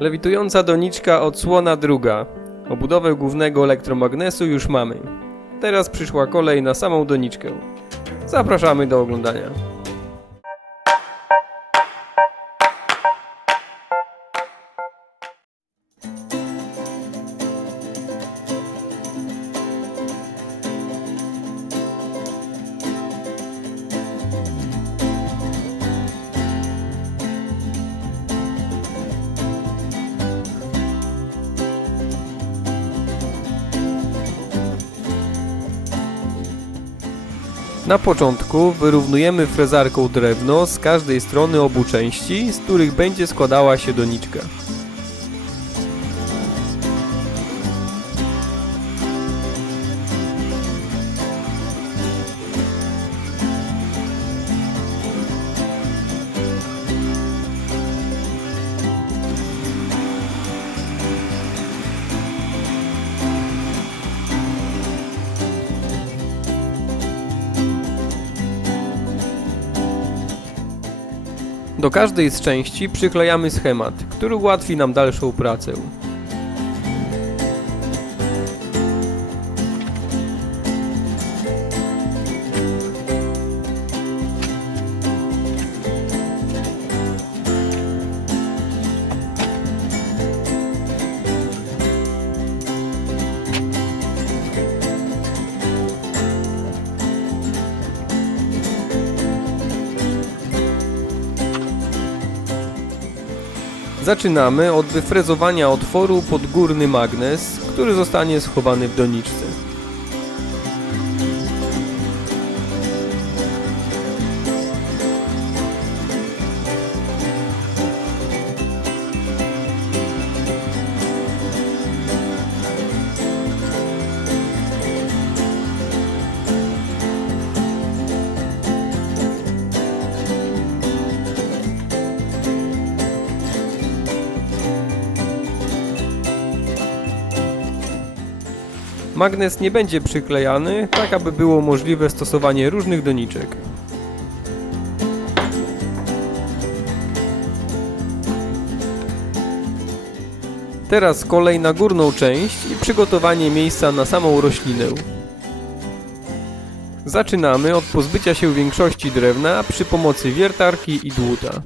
Lewitująca doniczka odsłona druga. Obudowę głównego elektromagnesu już mamy. Teraz przyszła kolej na samą doniczkę. Zapraszamy do oglądania. Na początku wyrównujemy frezarką drewno z każdej strony obu części, z których będzie składała się doniczka. Do każdej z części przyklejamy schemat, który ułatwi nam dalszą pracę. Zaczynamy od wyfrezowania otworu pod górny magnes, który zostanie schowany w doniczce. Magnes nie będzie przyklejany, tak aby było możliwe stosowanie różnych doniczek. Teraz kolej na górną część i przygotowanie miejsca na samą roślinę. Zaczynamy od pozbycia się większości drewna przy pomocy wiertarki i dłuta.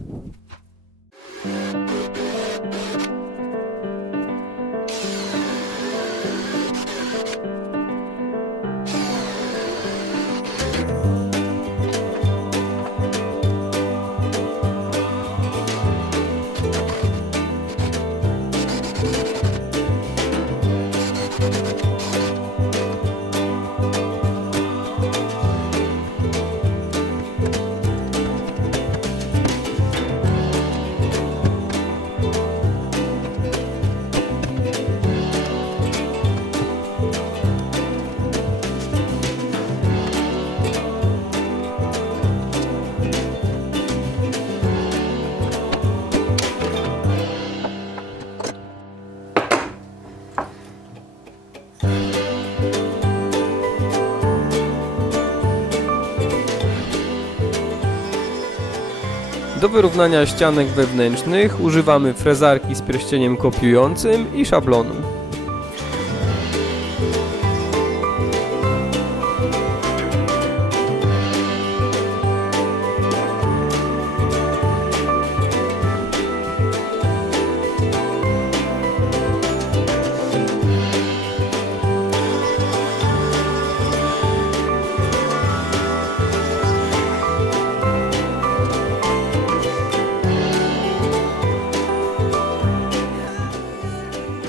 Do wyrównania ścianek wewnętrznych używamy frezarki z pierścieniem kopiującym i szablonu.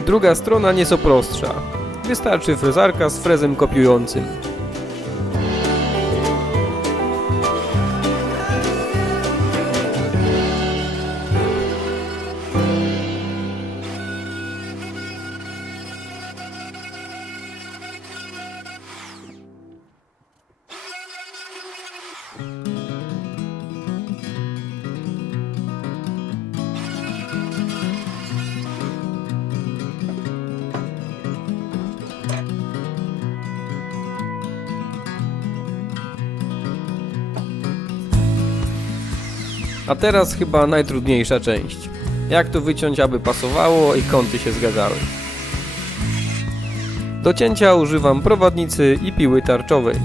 Druga strona nieco prostsza. Wystarczy frezarka z frezem kopiującym. A teraz chyba najtrudniejsza część. Jak to wyciąć, aby pasowało i kąty się zgadzały. Do cięcia używam prowadnicy i piły tarczowej.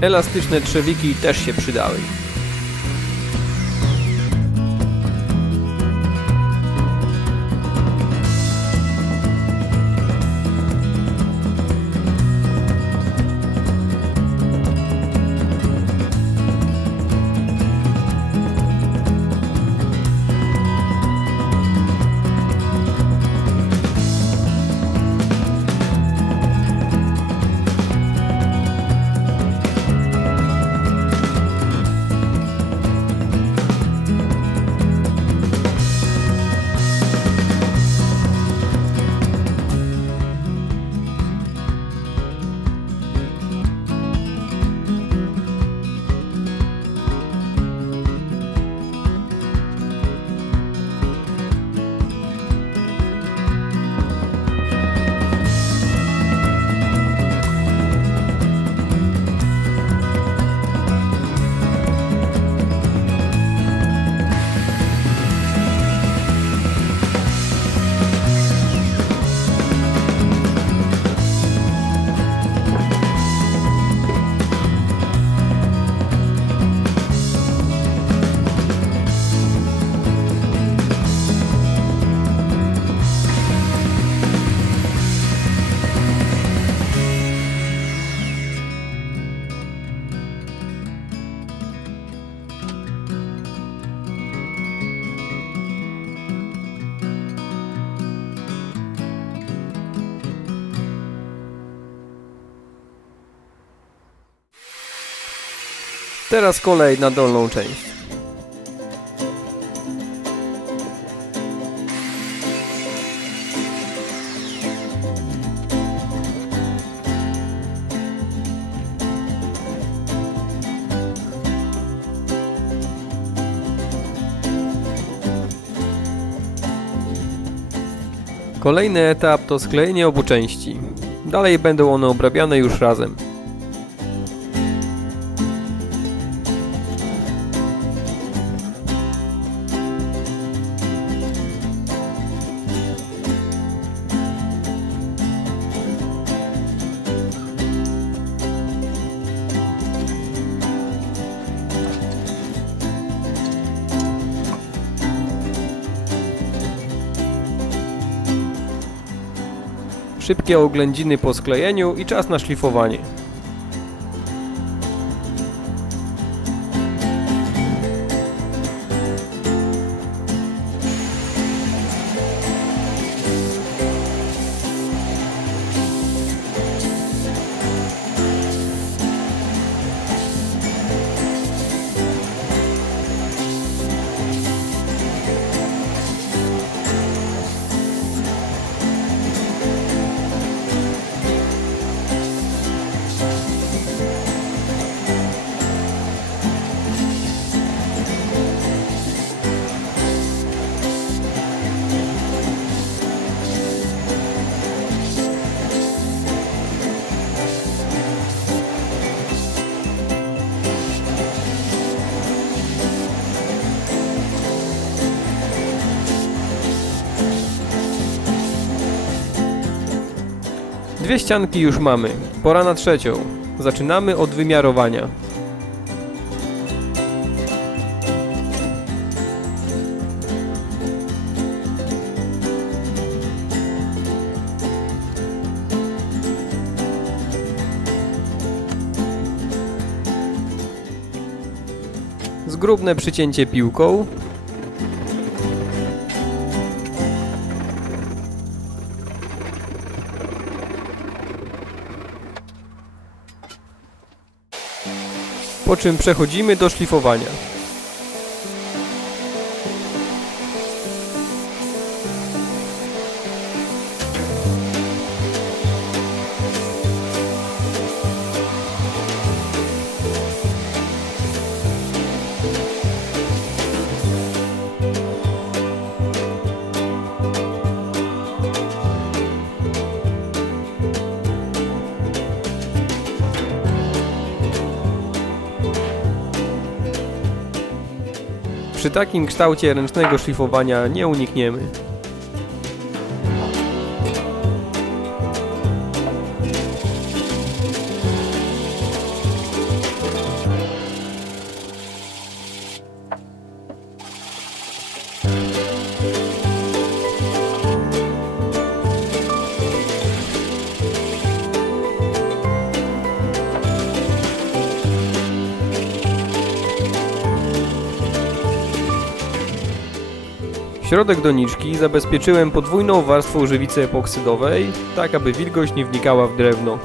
Elastyczne trzewiki też się przydały. Teraz kolej na dolną część. Kolejny etap to sklejenie obu części. Dalej będą one obrabiane już razem. Szybkie oględziny po sklejeniu i czas na szlifowanie. Dwie ścianki już mamy. Pora na trzecią. Zaczynamy od wymiarowania. Zgrubne przycięcie piłką. Po czym przechodzimy do szlifowania. Przy takim kształcie ręcznego szlifowania nie unikniemy. Środek doniczki zabezpieczyłem podwójną warstwą żywicy epoksydowej, tak aby wilgoć nie wnikała w drewno.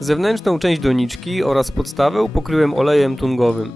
Zewnętrzną część doniczki oraz podstawę pokryłem olejem tungowym.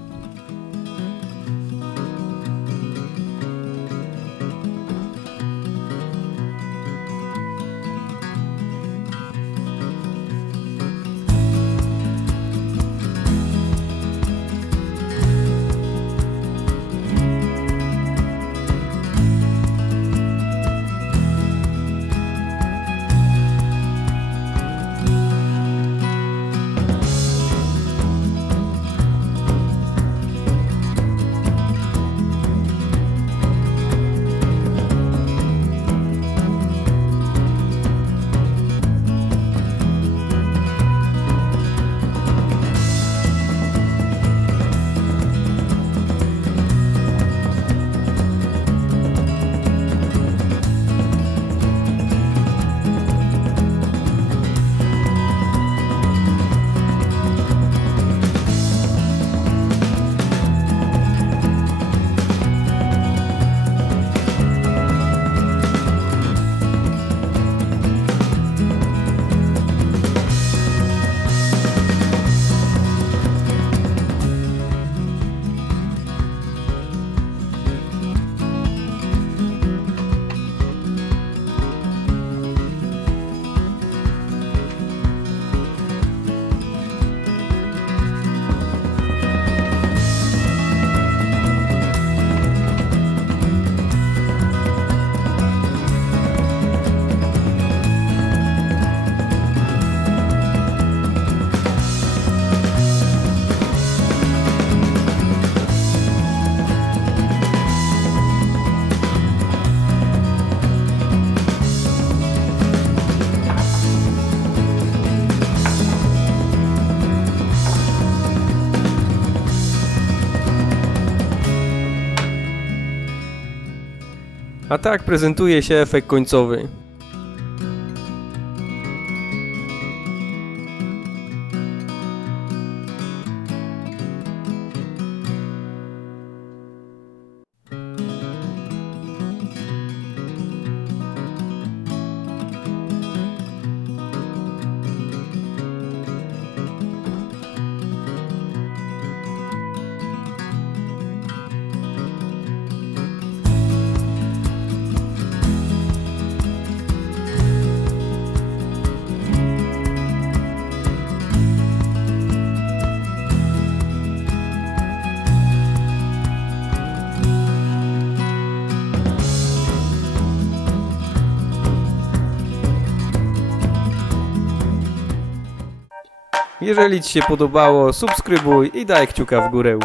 A tak prezentuje się efekt końcowy. Jeżeli Ci się podobało, subskrybuj i daj kciuka w górę.